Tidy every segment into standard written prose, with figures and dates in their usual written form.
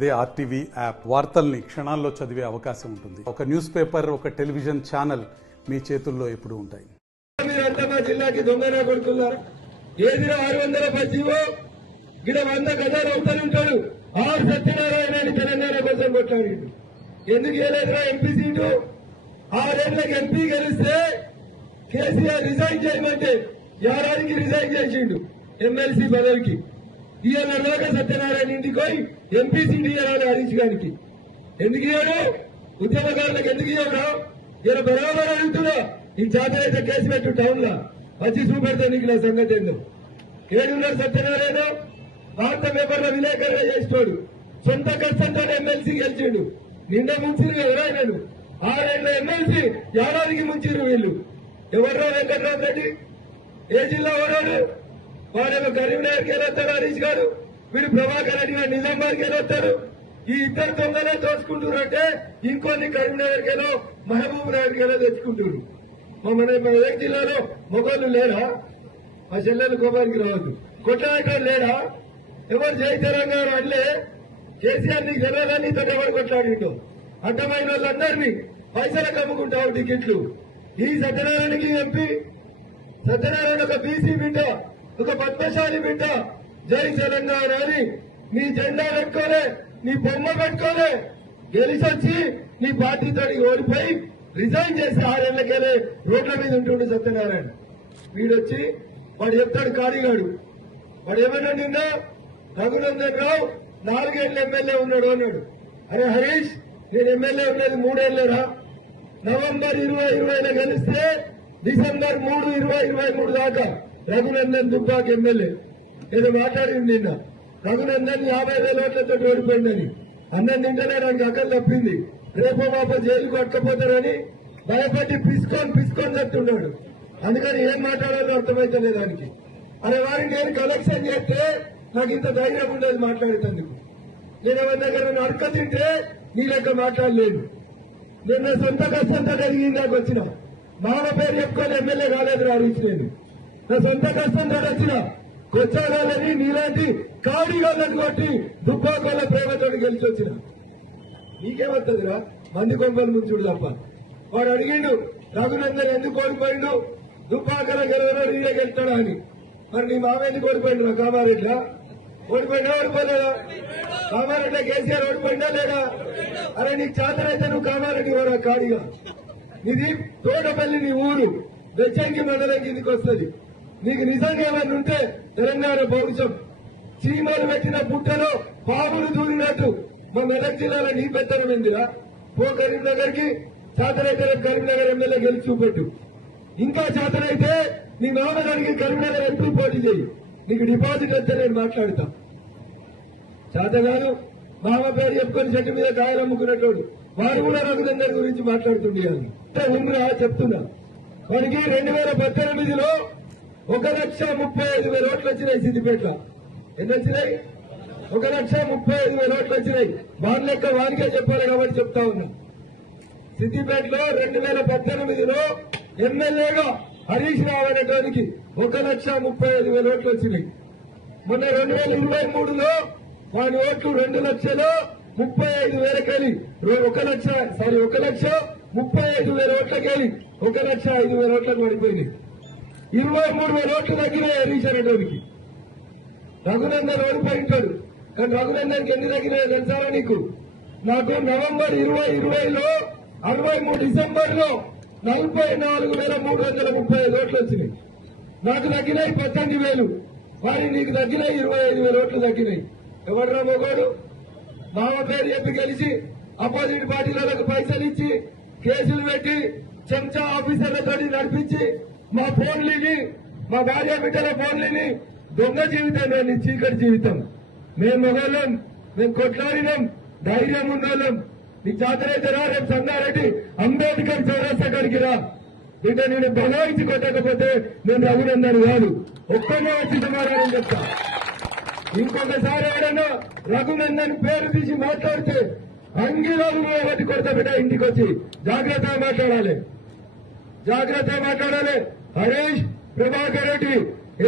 ఇదే RTV app వార్తల్ని క్షణాల్లో చదివే అవకాశం ఉంటుంది. ఒక న్యూస్ పేపర్, ఒక టెలివిజన్ ఛానల్ మీ చేతుల్లో ఎప్పుడూ ఉంటాయి. మీరంతా మా జిల్లాకి దొంగనా కొడుకున్నారు. ఏదిరా 610 జీవో గిడ 100 గజాలు అవుతానుంటాడు. ఆరు సత్యనారాయణ తెలంగాణ కోసం కొట్లాడు. ఎందుకు వేయలేదురా ఎంపీ సీటు? 6 ఏళ్లకు ఎంపీ గెలిస్తే కేసీఆర్ రిజైన్ చేయమంటే యారానికి రిజైన్ చేసిండు ఎమ్మెల్సీ పదవికి. ఇవాళ దాకా సత్యనారాయణ ఇంటికి పోయి ఎంపీ సీటు ఇవ్వాలి హరీష్ గారికి. ఎందుకు ఇవ్వడు? ఉద్యమకారులకు ఎందుకు ఇవ్వడా? ఇలా బరాబర్ అడుగుతున్నా. ఈ జాతర అయితే కేసు పెట్టు టౌన్ లో వచ్చి చూపెడితే నీకు నా సంగతి ఏందో. ఏడున్నారు సత్యనారాయణ? వార్త పేపర్లో విలేకరుగా చేసిపోడు. సొంత కష్టంతో ఎమ్మెల్సీ గెలిచిండు. నిండా ముంచిరు కదా ఆయన. 6 ఏళ్ల ఎమ్మెల్సీ ఏడాదికి ముంచిరు వీళ్ళు. ఎవర్రా వెంకట్రామ రెడ్డి? ఏ జిల్లా ఓడాడు? వాడేమో కరీంనగర్కి వెళ్ళొస్తాడు హరీష్ గారు, వీడు ప్రభాకర్ రెడ్డి గారు నిజామాబాద్కి వెళ్ళొస్తారు. ఈ ఇద్దరు దొంగలే దోచుకుంటున్నారంటే ఇంకొన్ని కరీంనగర్కి వెళ్ళో మహబూబ్ నగర్కి వెళ్ళో తెచ్చుకుంటున్నారు. మన ఏ జిల్లాలో మొగోళ్ళు లేరా? మా చెల్లెలు కోపానికి రావద్దు. కొట్లాడటం లేడా? ఎవరు జై తెలంగాణ అట్లే కేసీఆర్ నీకు తెలియదని తోటి ఎవరు కొట్లాడింటో అడ్డమైన వాళ్ళందరినీ పైసలకు అమ్ముకుంటావు టికెట్లు. ఈ సత్యనారాయణకి ఎంపీ సత్యనారాయణ ఒక బీసీ బిడ్డ, ఒక పద్మశాలి బిడ్డ. జై తెలంగాణ అని నీ జెండా పెట్టుకోలే, నీ బొమ్మ పెట్టుకోలే, గెలిచొచ్చి నీ పార్టీతో ఓడిపోయి రిజైన్ చేసి 6 ఏళ్లకెళ్ళే రోడ్ల మీద ఉంటుండే సత్యనారాయణ. వీడొచ్చి వాడు చెప్తాడు కాళీగాడు. వాడు ఏమన్నా నిన్న రఘునందన్ రావు 4 ఏళ్ల ఎమ్మెల్యే ఉన్నాడు అన్నాడు. అరే హరీష్, నేను ఎమ్మెల్యే ఉన్నది 3 ఏళ్లేరా? నవంబర్ 2020 గెలిస్తే డిసెంబర్ 3, 2023 దాకా రఘునందన్ దుబ్బాకి ఎమ్మెల్యే. ఏదో మాట్లాడింది నిన్న. రఘునందన్ 50,000 ఓట్లతో ఓడిపోయిందని. అన్నం తింటేనే నాకు అక్కలు తప్పింది. రేపో మాపో జైలుకు పట్టుకపోతారని భయపడి పిసుకొని చెప్తున్నాడు. అందుకని ఏం మాట్లాడాలో అర్థమైతలేదు దానికి. అరే వారిని నేను కలెక్షన్ చేస్తే నాకు ఇంత ధైర్యం ఉండదు మాట్లాడేందుకు. నేను ఎవరి దగ్గర అడక తింటే నీ లెక్క మాట్లాడలేను. నేను నా సొంత కష్టంతో కలిగి నాకు వచ్చిన మామ పేరు చెప్పుకొని ఎమ్మెల్యే కాలేదు హరీష్. నేను నా సొంత కష్టంతో వచ్చిన కొచ్చాగాలని నీలాంటి కాడిగాళ్ళని కొట్టి దుబ్బాకోళ్ళ ప్రేమతో గెలిచి వచ్చిన. నీకేమవుతుందిరా? మంది కొంపలు ముంచుడు తప్ప. వాడు అడిగిండు రఘునందన్ ఎందుకు ఓడిపోయిండు, దుబ్బాకల గెలవనాడు ఈయన గెలుస్తాడా అని. మరి నీ మామ ఎందుకు ఓడిపోయిండు? నా కామారెడ్లా ఓడిపోయినా ఓడిపోలేదా? కామారెడ్డి కేసీఆర్ ఓడిపోయిందా లేదా? అరే నీకు చేతనైతే నువ్వు కామారెడ్డి వాడు కాడిగా. ఇది తోటపల్లి నీ ఊరు, బెచ్చంకి మండలం కిందికి వస్తుంది. నీకు నిజంగా ఏమన్నా ఉంటే తెలంగాణ పౌరుషం. చీమలు పెట్టిన పుట్టలో పాములు దూరినట్టు మా మెదక్ జిల్లాలో నీ పెత్తనం ఎందురా? పో కరీంనగర్ కి, చేతనైతే కరీంనగర్ ఎమ్మెల్యే గెలిచి చూపెట్టు. ఇంకా చేతనైతే నీ మామగారికి కరీంనగర్ ఎంపీ పోటీ చేయి. నీకు డిపాజిట్ వస్తే నేను మాట్లాడతా. చేతగాను మామ పేరు చెప్పుకొని చెట్టు మీద కాయలు అమ్ముకునేటోడు వాడు కూడా రఘునందన్ గురించి మాట్లాడుతుండేయాలి. ఉందిరా చెప్తున్నా. వాడికి 2018లో 1,35,000 ఓట్లు వచ్చినాయి సిద్దిపేటలో. ఎన్ని వచ్చినాయి? 1,35,000 ఓట్లు వచ్చినాయి. వారి లెక్క వారికే చెప్పాలి కాబట్టి చెప్తా ఉన్నా. సిద్దిపేటలో 2018లో ఎమ్మెల్యేగా హరీష్ రావు అనేటానికి 1,35,000 ఓట్లు వచ్చినాయి. మొన్న 2023లో వాడి ఓట్లు 2,35,000 1,35,000 ఓట్లకెళ్ళి 1,05,000 ఓట్లకు పడిపోయినాయి. 23,000 ఓట్లు తగ్గినాయి హరీష్ అనేటానికి. రఘునందన్ ఓడిపోయింటాడు, కానీ రఘునందన్కి ఎన్ని తగ్గినాయో తెలుసారా నీకు? నాకు నవంబర్ 2020లో 63 డిసెంబర్లో 44,335 ఓట్లు వచ్చినాయి. నాకు తగ్గినాయి 18,000. వారి నీకు తగ్గినాయి 25,000 ఓట్లు తగ్గినాయి. ఎవడరా మొగోడు? మామ పేరు చెప్పి గెలిచి అపోజిట్ పార్టీలకు పైసలు ఇచ్చి కేసులు పెట్టి చెంచా ఆఫీసర్లతో నడిపించి మా ఫోన్లని, మా భార్య బిడ్డల ఫోన్లని దొంగ జీవితం, నేను చీకటి జీవితం. మేము మొగోళ్ళం, మేము కొట్లాడినాం, ధైర్యం ఉన్నోళ్ళం. నీకు జాతరైతే రా, రేపు సంగారెడ్డి అంబేద్కర్ చౌరస్తా కాడికి రా బిడ్డ. నేను బలాయించి కొట్టకపోతే నేను రఘునందన్ కాదు. ఒక్కనే వచ్చి సమాధానం చెప్తా. ఇంకొకసారి ఎవడన్నా రఘునందన్ పేరు తీసి మాట్లాడితే అంగిరాలు ఒకటి కొడతా బిడ్డ. ఇంటికి వచ్చి జాగ్రత్తగా మాట్లాడాలి, జాగ్రత్తగా మాట్లాడాలి. హరీష్, ప్రభాకర్ రెడ్డి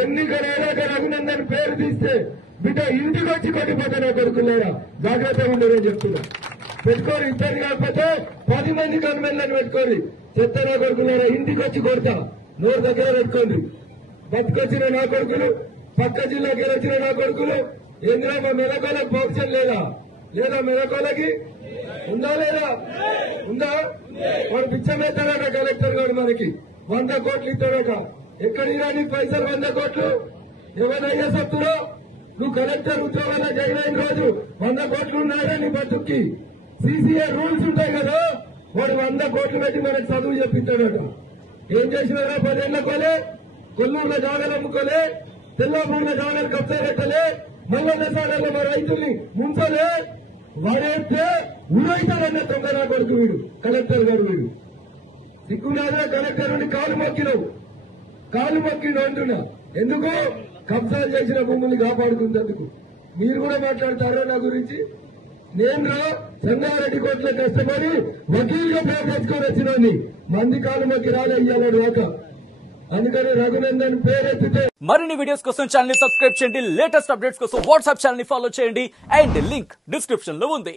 ఎన్నికలైనాక రఘునందన్ పేరు తీస్తే బిడ్డ ఇంటికి వచ్చి కొట్టిపోతాను కొడుకున్నారా, జాగ్రత్తగా ఉండరని చెప్తున్నా. పెట్టుకోరు, ఇద్దరు కాకపోతే 10 మంది గవర్నమెంట్లను పెట్టుకోరు. చెత్తనా కొడుకున్నారా, ఇంటికి వచ్చి కొడతా, నోరు దగ్గర పెట్టుకోండి. బతికొచ్చిన నా కొడుకులు, పక్క జిల్లాకి వచ్చిన నా కొడుకులు, ఎందులో మా మెదకోలకు పౌక్షన్ లేదా? లేదా మెదకోలకి ఉందా లేదా? ఉందా? వాడు పిచ్చమేస్తాడట కలెక్టర్ గారు, మనకి 100 కోట్లు ఇస్తాడట. ఎక్కడి రాని పైసలు 100 కోట్లు? ఎవరైనా చెప్తున్నా? నువ్వు కలెక్టర్ ఉద్యోగాల్లో జాయిన్ అయిన రోజు 100 కోట్లు ఉన్నాయా నీ బతుక్కి? సీసీఏ రూల్స్ ఉంటాయి కదా, వాడు 100 కోట్లు పెట్టి మనకు చదువు చెప్పిస్తాడట. ఏం చేసినారా? 10 ఏళ్ల కోలే, కొల్లూరులో జాగాలు అమ్ముకోలే, తెల్లపూర్లో జాగాలు కబ్జా పెట్టలే, మల్ల దశాలలో మా రైతుల్ని ముంచలే. వాడేస్తే ఊరైతాడన్న తొందర కొడుకు వీడు, కలెక్టర్ గారు వీడు. సిగ్గునాదా కలెక్టర్ నుండి కాలు మొక్కినవు, కాలు మొక్కిండు అంటున్నా. ఎందుకు? కబ్జాలు చేసిన భూముల్ని కాపాడుకున్నందుకు. మీరు కూడా మాట్లాడతారా నా గురించి? నేను సంగారెడ్డి కోర్టులో కష్టపడి వకీలుగా పేరు తెచ్చుకొని వచ్చినోని, మంది కాలు మొక్కి రాలయ్యాడు ఒక. అందుకని రఘునందన్ పేరెత్తితే. మరిన్ని వీడియోస్ కోసం ఛానల్ ని సబ్స్క్రైబ్ చేయండి. లేటెస్ట్ అప్డేట్స్ కోసం వాట్సాప్ ఛానల్ ని ఫాలో చేయండి. అండ్ లింక్ డిస్క్రిప్షన్ లో ఉంది.